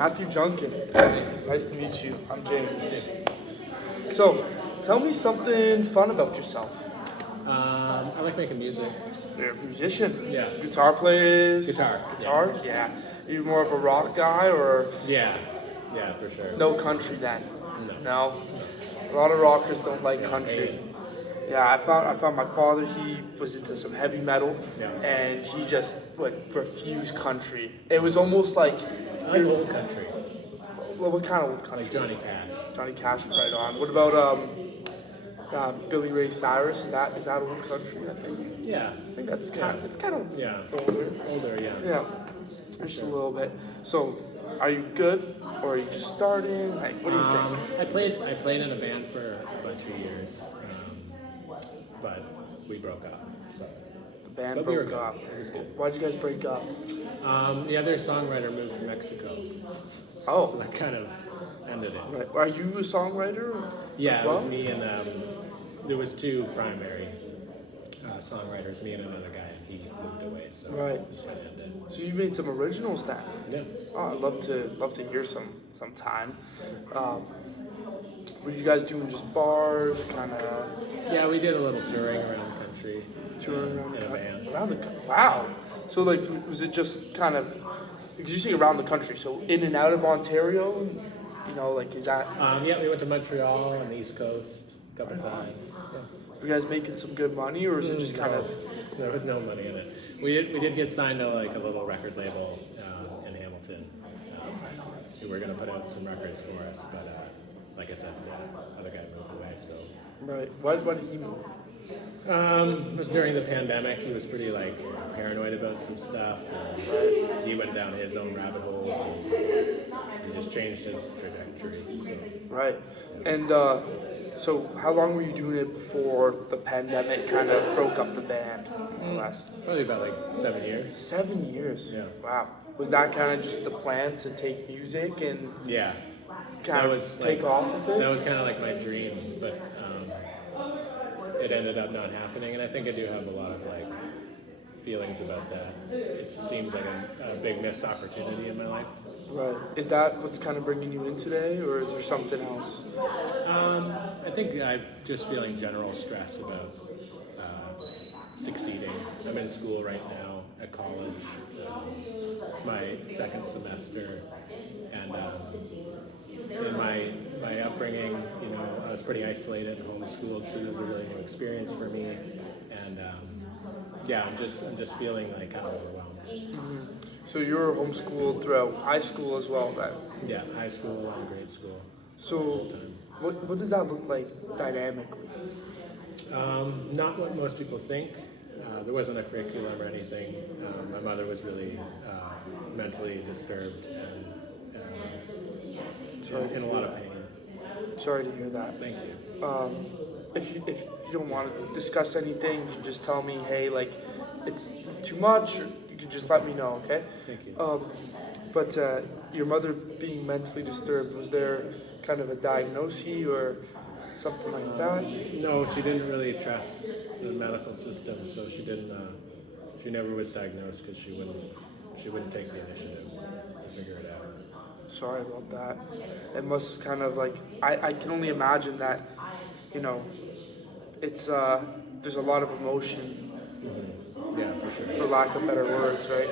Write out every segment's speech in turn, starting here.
Matthew Junkin. Nice to meet you. I'm James. So, tell me something fun about yourself. I like making music. You're a musician. Yeah. Guitar plays. Guitar. Guitar? Yeah. Are you more of a rock guy or Yeah, for sure. no country then? No. No? A lot of rockers don't like country. Hey. Yeah, I found my father, he was into some heavy metal, Yeah. and he just refused country. It was almost like, I like old country, well, what kind of old country? like Johnny Cash. Johnny Cash, right on. What about Billy Ray Cyrus? Is that old country? I think. Yeah. I think that's kind of Yeah. older. Older, yeah. Yeah, just a little bit. So, are you good, or are you just starting? Like, what do you think? I played in a band for a bunch of years, but we broke up. So. The band But we were broke good. up. It was good. Why'd you guys break up? The other songwriter moved to Mexico, so Oh, that kind of ended it. right. Are you a songwriter? Yeah, as it was well? me and there was two primary songwriters, me and another guy, and he moved away, so Right. it just kind of ended. So you made some originals then. Yeah. Oh, I'd love to hear sometime. Were you guys doing just bars, kind of Yeah, we did a little touring around the country. touring around in a van. Wow. So like, was it just kind of? Because you say around the country, so in and out of Ontario, you know, like is that? Yeah, we went to Montreal on the East Coast a couple times. Yeah. Were you guys making some good money, or is it just kind of? There was no money in it. We did get signed to like a little record label in Hamilton. Who were going to put out some records for us, but like I said, the other guy moved away. So Right. Why did he move? it was during the pandemic. He was pretty like paranoid about some stuff. And he went down his own rabbit holes, and he just changed his trajectory. So. Right. And so how long were you doing it before the pandemic kind of broke up the band, more or less? Probably about like 7 years. 7 years. Yeah. Wow. Was that kind of just the plan to take music and Yeah. kind of take off with it? That was kind of like my dream, but it ended up not happening, and I think I do have a lot of like feelings about that. It seems like a big missed opportunity in my life. Right. Is that what's kind of bringing you in today, or is there something else? I think I'm just feeling general stress about succeeding. I'm in school right now at college. It's my second semester, and in my upbringing, you know, I was pretty isolated and homeschooled, so it was a really new experience for me. And yeah, I'm just feeling like kind of overwhelmed. Mm-hmm. So you were homeschooled throughout high school as well, then? Yeah, high school and grade school. So what does that look like dynamically? Not what most people think. There wasn't a curriculum or anything. My mother was really mentally disturbed and in a lot of pain. Sorry to hear that. Thank you. If you don't want to discuss anything, you can just tell me, hey, like, it's too much, or you can just let me know, okay? Thank you. But your mother being mentally disturbed, was there kind of a diagnosis or something like that? No, she didn't really trust the medical system, so she didn't. She never was diagnosed because she wouldn't take the initiative to figure it out. Sorry about that. It must kind of like I can only imagine that, you know, it's there's a lot of emotion. Mm-hmm. Yeah, for sure. For lack of better words, right?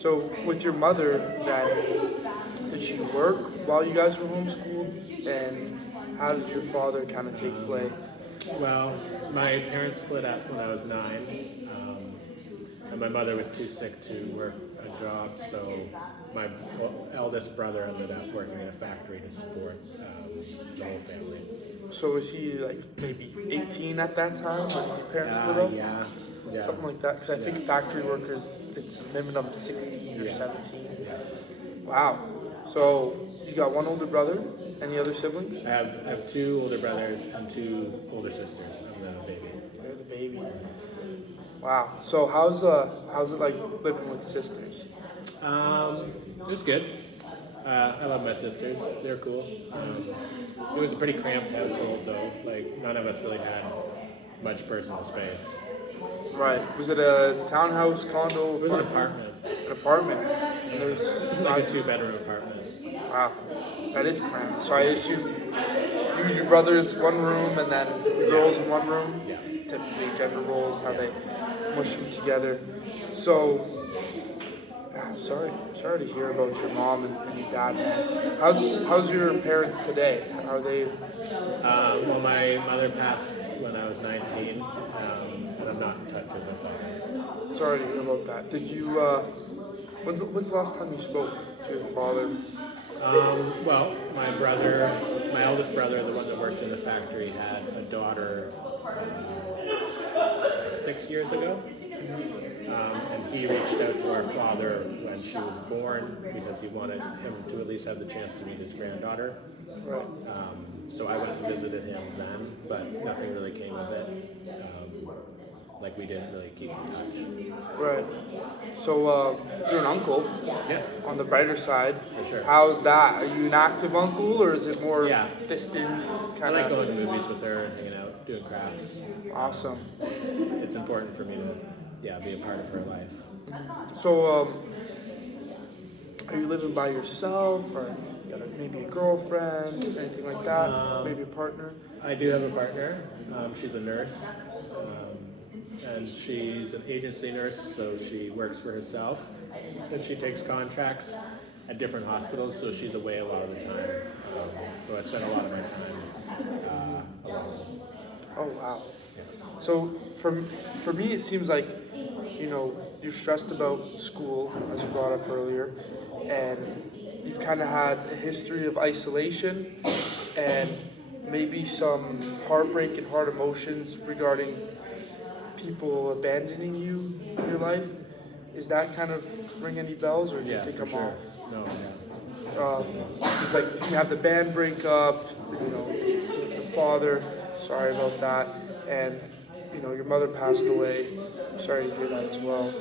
So with your mother, then, did she work while you guys were homeschooled? And how did your father kind of take play? Well, my parents split up when I was 9, and my mother was too sick to work a job, so my eldest brother ended up working in a factory to support the whole family. So was he like maybe 18 at that time when your parents split up? Yeah. Something like that, because I think factory workers, it's minimum 16 or 17. Yeah. Wow. So you got one older brother. Any other siblings? I have 2 older brothers and 2 older sisters. I'm the baby. You're the baby. Wow. So how's it like living with sisters? It was good. I love my sisters. They're cool. It was a pretty cramped household, though. Like, none of us really had much personal space. Right. Was it a townhouse, condo? It was an apartment. An apartment. It There's like a not, 2-bedroom apartment. wow, that is cramped. So I assume you and your brothers one room, and then the girls in one room. Yeah. Typically gender roles, how Yeah. they mush them together. So, yeah, sorry to hear about your mom and your dad, man. How's your parents today? Are they? Well, my mother passed when I was 19, and I'm not in touch with my father. Sorry to hear about that. Did you? When's the last time you spoke to your father? Well, my eldest brother, the one that worked in the factory, had a daughter 6 years ago. And he reached out to our father when she was born because he wanted him to at least have the chance to meet his granddaughter. Right. So I went and visited him then, but nothing really came of it. Like we didn't really keep in touch. Right. So you're an uncle. Yeah, On the brighter side, for sure. how's that? Are you an active uncle, or is it more Yeah. distant? I Kind like of going to movies with her, hanging out, doing crafts. awesome. It's important for me to, be a part of her life. So, are you living by yourself, or you got maybe a girlfriend, anything like that? Maybe a partner? I do have a partner. She's a nurse, and she's an agency nurse, so she works for herself. And she takes contracts at different hospitals, so she's away a lot of the time. So I spend a lot of my time alone. Oh wow. So for me, it seems like you're stressed about school, as you brought up earlier, and you've kind of had a history of isolation and maybe some heartbreak and hard emotions regarding people abandoning you in your life. Is that kind of ring any bells, or do you Yeah, think for I'm sure. off? No, yeah. It's like you have the band breakup, the father. Sorry about that, and your mother passed away. Sorry to hear that as well.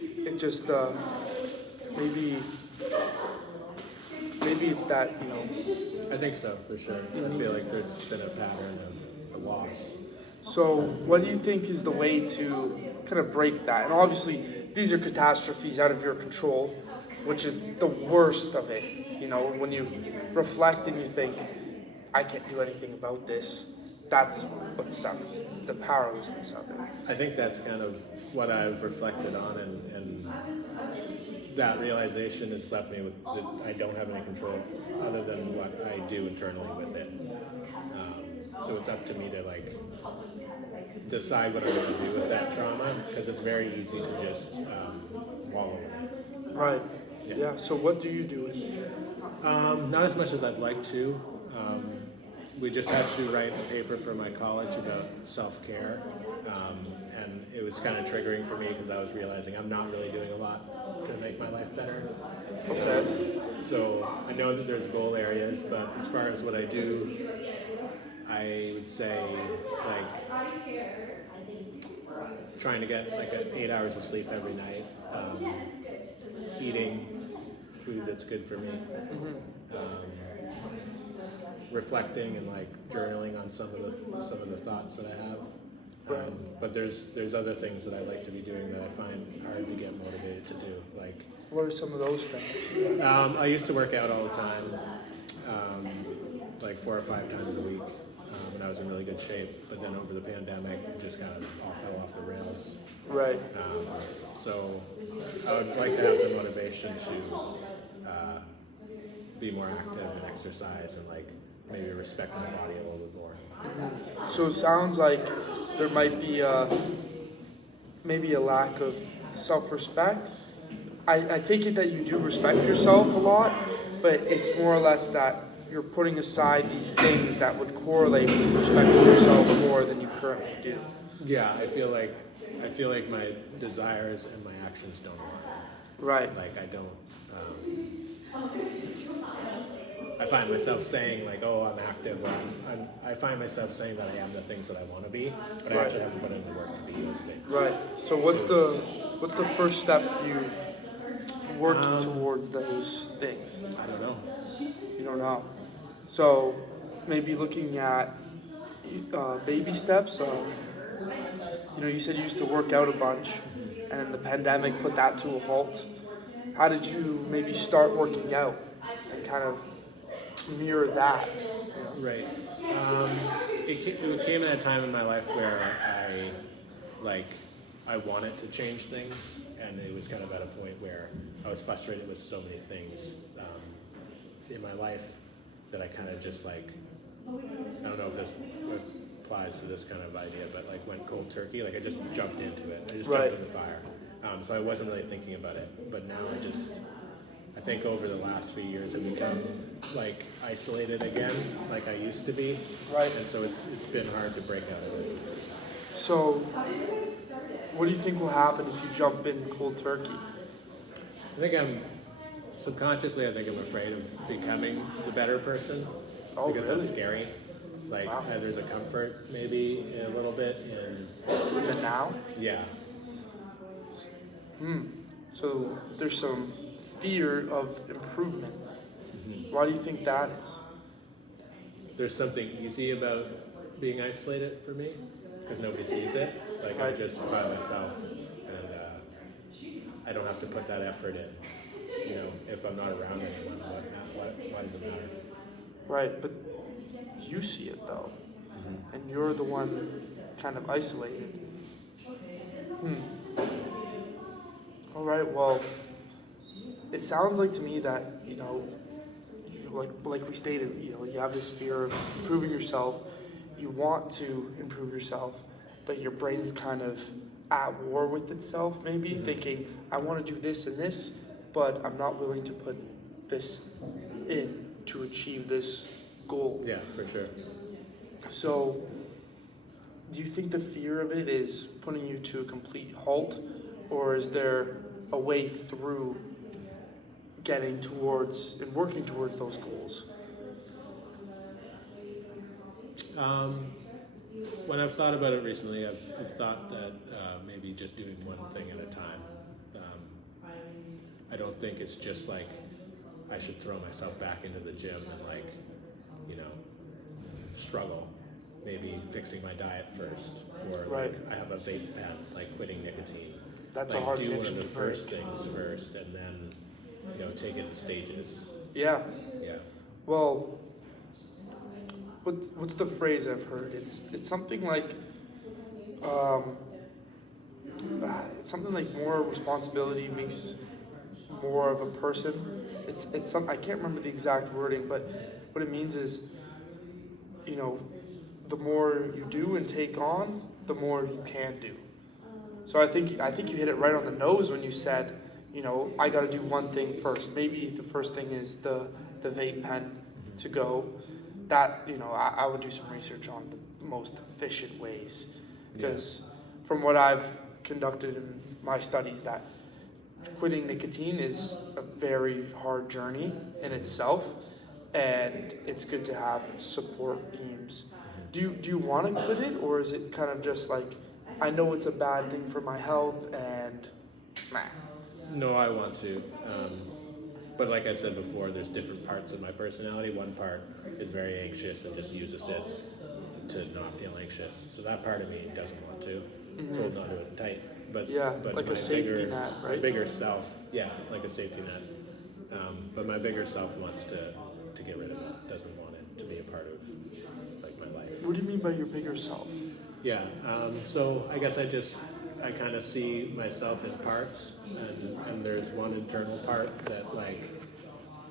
It just maybe it's that I think so, for sure. I feel like there's been a pattern of loss. So, what do you think is the way to kind of break that? And obviously, these are catastrophes out of your control, which is the worst of it. When you reflect and you think, I can't do anything about this, that's what sucks. It's the powerlessness of it. I think that's kind of what I've reflected on, and that realization has left me with that I don't have any control other than what I do internally with it. So it's up to me to decide what I'm going to do with that trauma, because it's very easy to just wallow in it. Right. Yeah. So, what do you do with it? Not as much as I'd like to. We just had to write a paper for my college about self-care, and it was kind of triggering for me because I was realizing I'm not really doing a lot to make my life better. Okay. So I know that there's goal areas, but as far as what I do, I would say trying to get 8 hours of sleep every night, eating food that's good for me, reflecting and journaling on some of the thoughts that I have. But there's other things that I like to be doing that I find hard to get motivated to do. What are some of those things? I used to work out all the time, 4 or 5 times a week, and I was in really good shape. But then over the pandemic, it just kind of all fell off the rails. Right. So I would like to have the motivation to be more active and exercise and maybe respect my body a little bit more. So it sounds like there might be maybe a lack of self-respect. I take it that you do respect yourself a lot, but it's more or less that you're putting aside these things that would correlate with respecting yourself more than you currently do. Yeah, I feel like my desires and my actions don't align. Right. I don't. I find myself saying oh, I'm active. I find myself saying that I am the things that I want to be, but I Right. actually haven't put in the work to be those things. Right. So what's the first step you working towards those things? I don't know. You don't know. So maybe looking at baby steps. You said you used to work out a bunch. and then the pandemic put that to a halt. How did you maybe start working out and kind of mirror that? Right. Um, it came at a time in my life where like I wanted to change things, and it was kind of at a point where I was frustrated with so many things in my life that I kind of just like, I don't know if this applies to this kind of idea, but like went cold turkey. Like I just jumped into it. I just Right. jumped in the fire. So I wasn't really thinking about it. But now I think over the last few years I've become like isolated again, like I used to be. Right. And so it's been hard to break out of it. So, what do you think will happen if you jump in cold turkey? I think I'm afraid of becoming the better person. Oh, Because really? that's scary. Like Wow. there's a comfort maybe a little bit in The now? yeah. So there's some fear of improvement. Why do you think that is? There's something easy about being isolated for me because nobody sees it. Like I'm Right. just by myself, and I don't have to put that effort in. You know, if I'm not around anyone, why does it matter? Right, but you see it though, and you're the one kind of isolated. All right, well, it sounds like to me that, like we stated, you have this fear of improving yourself. You want to improve yourself, but your brain's kind of at war with itself, maybe thinking, I want to do this and this, but I'm not willing to put this in to achieve this goal. Yeah, for sure. So, do you think the fear of it is putting you to a complete halt, or is there a way through getting towards and working towards those goals? When I've thought about it recently, I've thought that maybe just doing one thing at a time. I don't think it's just like I should throw myself back into the gym and like, struggle. Maybe fixing my diet first, or Right. like I have a vape pen, like quitting nicotine. That's like a hard do one of addiction the to first break. things first, and then take it in stages. Yeah. Yeah. Well, what's the phrase I've heard? It's something like it's something like more responsibility makes more of a person. It's some I can't remember the exact wording, but what it means is, the more you do and take on, the more you can do. So I think you hit it right on the nose when you said, I got to do one thing first. Maybe the first thing is the vape pen to go. That I would do some research on the most efficient ways, because from what I've conducted in my studies, that quitting nicotine is a very hard journey in itself, and it's good to have support beams. Do you want to quit it, or is it kind of just like, I know it's a bad thing for my health and meh? No, I want to. But like I said before, there's different parts of my personality. One part is very anxious and just uses it to not feel anxious. So that part of me doesn't want to. It's holding onto it tight. But Like my a safety bigger, net, my right? bigger self, like a safety net. But my bigger self wants to get rid of it. Doesn't want it to be a part of like my life. What do you mean by your bigger self? Yeah. So I guess I kind of see myself in parts, and there's one internal part that like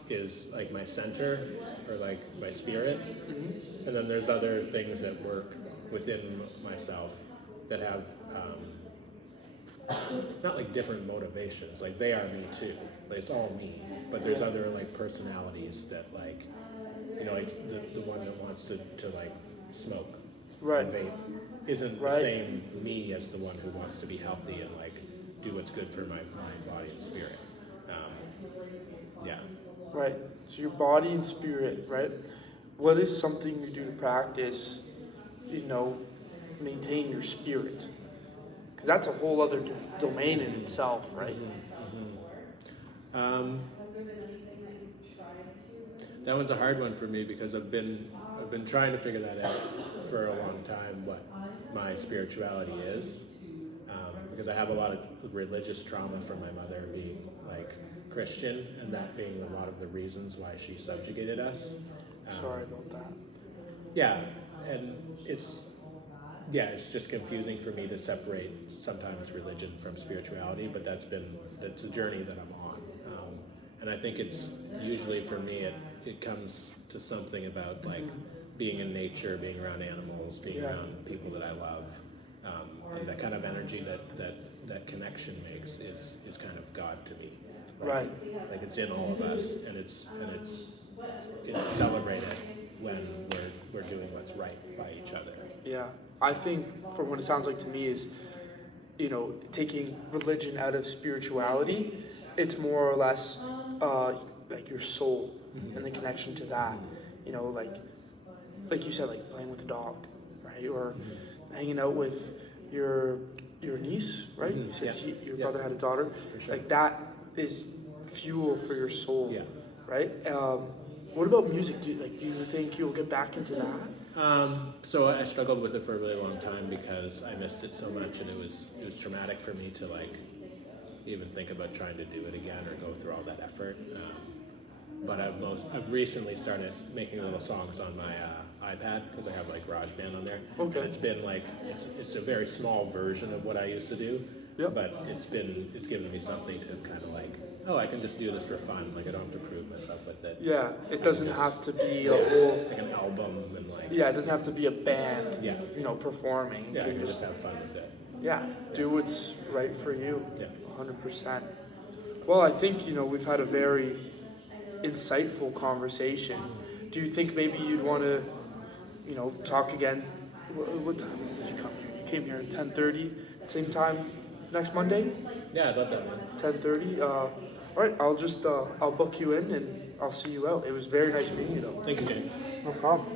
is like my center or like my spirit, and then there's other things that work within myself that have not like different motivations. Like they are me too. Like it's all me, but there's other like personalities that like like the one that wants to like smoke. Right. Vape isn't Right. the same me as the one who wants to be healthy and like do what's good for my mind, body, and spirit. Yeah. Right. So your body and spirit, right? What is something you do to practice, maintain your spirit? Because that's a whole other domain in itself, right? That one's a hard one for me because I've been trying to figure that out for a long time, what my spirituality is. because I have a lot of religious trauma from my mother being like Christian, and that being a lot of the reasons why she subjugated us. Sorry about that. Yeah, and it's just confusing for me to separate sometimes religion from spirituality, but that's a journey that I'm on, and I think it's usually for me it comes to something about like being in nature, being around animals, being around people that I love, and that kind of energy that connection makes is kind of God to me. Right. Like it's in all of us, and it's celebrated when we're doing what's right by each other. Yeah. I think from what it sounds like to me is, taking religion out of spirituality, it's more or less like your soul and the connection to that. Like you said, like playing with a dog, right? Or hanging out with your niece, right? You said your brother had a daughter. For sure. Like that is fuel for your soul, Yeah. right? What about music? Do you think you'll get back into that? So I struggled with it for a really long time because I missed it so much, and it was traumatic for me to like even think about trying to do it again or go through all that effort. But I've recently started making little songs on my iPad because I have like GarageBand on there. Okay. And it's been like it's a very small version of what I used to do. Yep. But it's given me something to kind of like, I can just do this for fun. Like I don't have to prove myself with it. Yeah, it doesn't have to be a whole. Like an album and like. Yeah, it doesn't have to be a band. Yeah. Performing. Yeah, I You can can just have fun with it. Yeah, do what's right for you. Yeah. 100%. Well, I think we've had a very insightful conversation. Do you think maybe you'd want to, talk again? What time did you come here? You came here at 10:30. Same time next Monday. Yeah, I'd love that, man. 10:30. All right, I'll book you in and I'll see you out. It was very nice meeting you, though. Thank you, James. No problem.